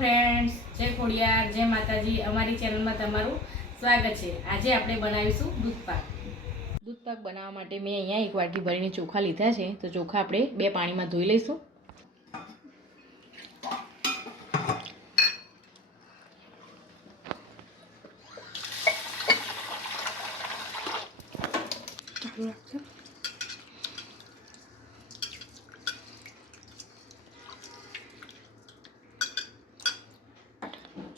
Friends, જય ખોડિયાર, જય માતાજી. અમારી ચેનલમાં તમારું સ્વાગત છે. આજે આપણે બનાવીશું દૂધપાક. દૂધપાક બનાવવા માટે મેં અહીંયા એક વાટકી ભરીને ચોખા લીધા છે. તો ચોખા આપણે 2 પાણીમાં ધોઈ લઈશું.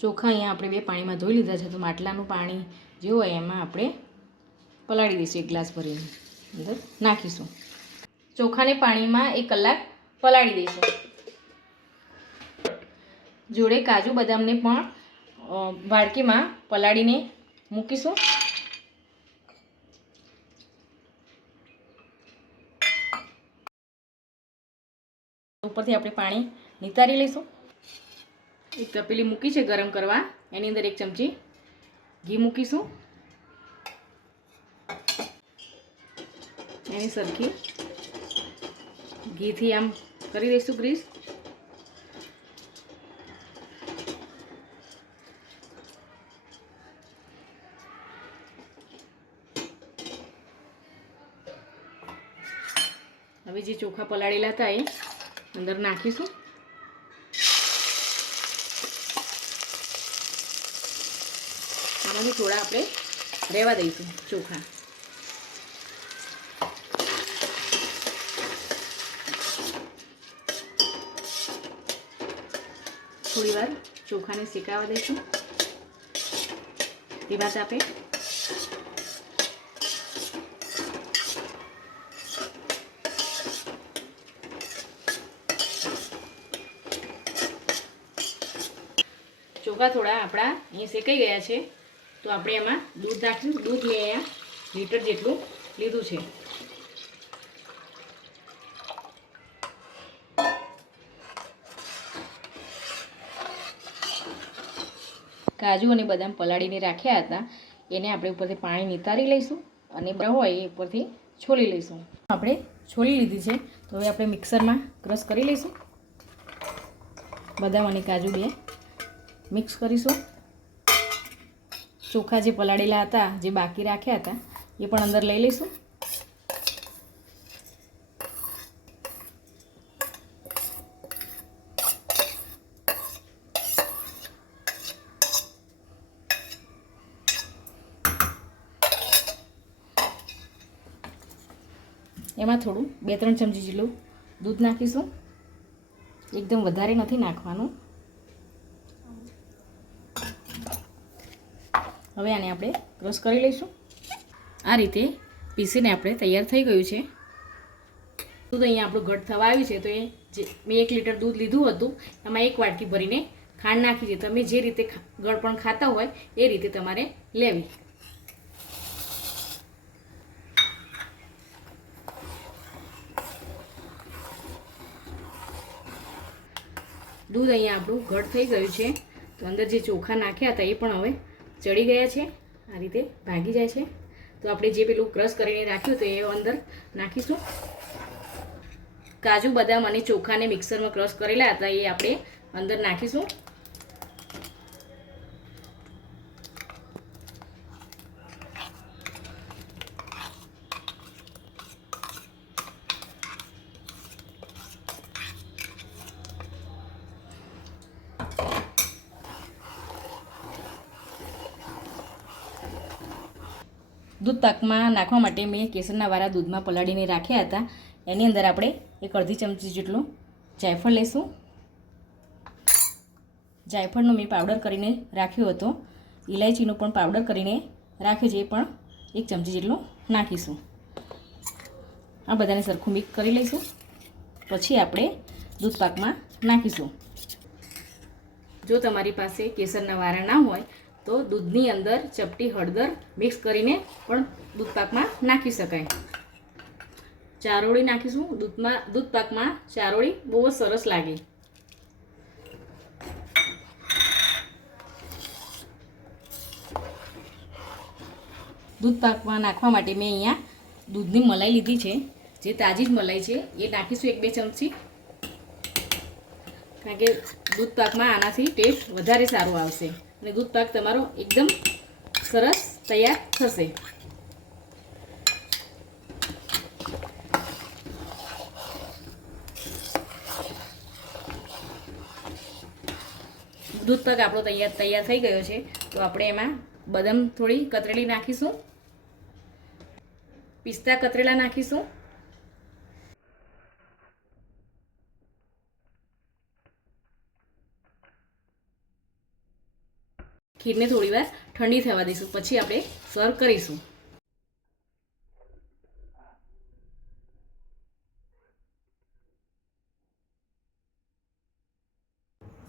ચોખા અહીંયા આપણે 2 પાણીમાં ધોઈ લીધા છે. તો માટલાનું પાણી જે હોય એમાં આપણે પલાળી દઈશું. 1 ગ્લાસ ભરીને અંદર નાખીશું. ચોખાને પાણીમાં 1 કલાક પલાળી દઈશું. જોડે કાજુ બદામને પણ વાડકીમાં પલાળીને મૂકીશું. ઉપરથી આપણે પાણી નિતારી લઈશું. એક તપેલી મૂકી છે ગરમ કરવા. એની અંદર 1 ચમચી ઘી મૂકીશું. એની સરખી ઘીથી આમ કરી દઈશું ગ્રીસ. હવે જે ચોખા પલાળેલા હતા એ અંદર નાખીશું. આમાંથી થોડા આપણે રહેવા દઈશું ચોખા. થોડી વાર ચોખાને શેકાવા દઈશું ધીમા તાપે. ચોખા થોડા આપણા અહીંયા શેકાઈ ગયા છે. તો આપણે એમાં દૂધ નાખીશું. દૂધ મેં અહીંયા લીટર જેટલું લીધું છે. કાજુ અને બદામ પલાળીને રાખ્યા હતા એને આપણે ઉપરથી પાણી નિતારી લઈશું અને બરાબર હોય એ ઉપરથી છોલી લઈશું. આપણે છોલી લીધી છે. તો હવે આપણે મિક્સરમાં ક્રશ કરી લઈશું. બદામ અને કાજુ 2 મિક્સ કરીશું. ચોખા જે પલાળેલા હતા, જે બાકી રાખ્યા હતા એ પણ અંદર લઈ લઈશું. એમાં થોડું 2-3 ચમચી જેટલું દૂધ નાખીશું. એકદમ વધારે નથી નાખવાનું. હવે આને આપણે ક્રશ કરી લઈશું. આ રીતે પીસીને આપણે તૈયાર થઈ ગયું છે. દૂધ અહીંયા આપણું ઘટ થવા આવ્યું છે. તો એ જે મેં 1 લીટર દૂધ લીધું હતું એમાં 1 વાટકી ભરીને ખાંડ નાખી છે. તમે જે રીતે ગળપણ ખાતા હોય એ રીતે તમારે લેવી. દૂધ અહીંયા આપણું ઘટ થઈ ગયું છે. તો અંદર જે ચોખા નાખ્યા હતા એ પણ હવે ચડી ગયા છે. આ રીતે ભાગી જાય છે. તો આપણે જે પેલું ક્રશ કરીને રાખ્યું તો એ અંદર નાખીશું. કાજુ બદામ અને ચોખાને મિક્સરમાં ક્રશ કરેલા હતા એ આપણે અંદર નાખીશું. દૂધ પાકમાં નાખવા માટે મેં કેસરના વાળા દૂધમાં પલાળીને રાખ્યા હતા. એની અંદર આપણે 1 અડધી ચમચી જેટલું જાયફળ લઈશું. જાયફળનો મેં પાવડર કરીને રાખ્યો હતો. ઇલાયચીનો પણ પાવડર કરીને રાખ્યો છે. એ પણ 1 ચમચી જેટલું નાખીશું. આ બધાને સરખું મિક્સ કરી લઈશું. પછી આપણે દૂધ પાકમાં નાખીશું. જો તમારી પાસે કેસરના વાળા ના હોય તો દૂધની અંદર ચપટી હળદર મિક્સ કરીને પણ દૂધ પાકમાં નાખી શકાય. ચારોળી નાખીશું દૂધ પાકમાં. ચારોળી બહુ જ સરસ લાગે. દૂધ પાકમાં નાખવા માટે મેં અહીંયા દૂધની મલાઈ લીધી છે. જે તાજી જ મલાઈ છે એ નાખીશું 1-2 ચમચી. કારણ કે દૂધ પાકમાં આનાથી ટેસ્ટ વધારે સારો આવશે અને દૂધ પાક તમારો એકદમ સરસ તૈયાર થશે. દૂધ પાક આપણો તૈયાર થઈ ગયો છે. તો આપણે એમાં બદામ થોડી કતરેલી નાખીશું, પિસ્તા કતરેલા નાખીશું, ખીરને થોડી વાર ઠંડી થવા દઈશું, પછી આપણે સર્વ કરીશું.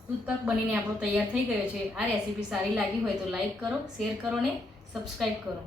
દૂધ પાક બનીને આપણો તૈયાર થઈ ગયો છે. આ રેસીપી સારી લાગી હોય તો લાઈક કરો, શેર કરો ને સબસ્ક્રાઈબ કરો.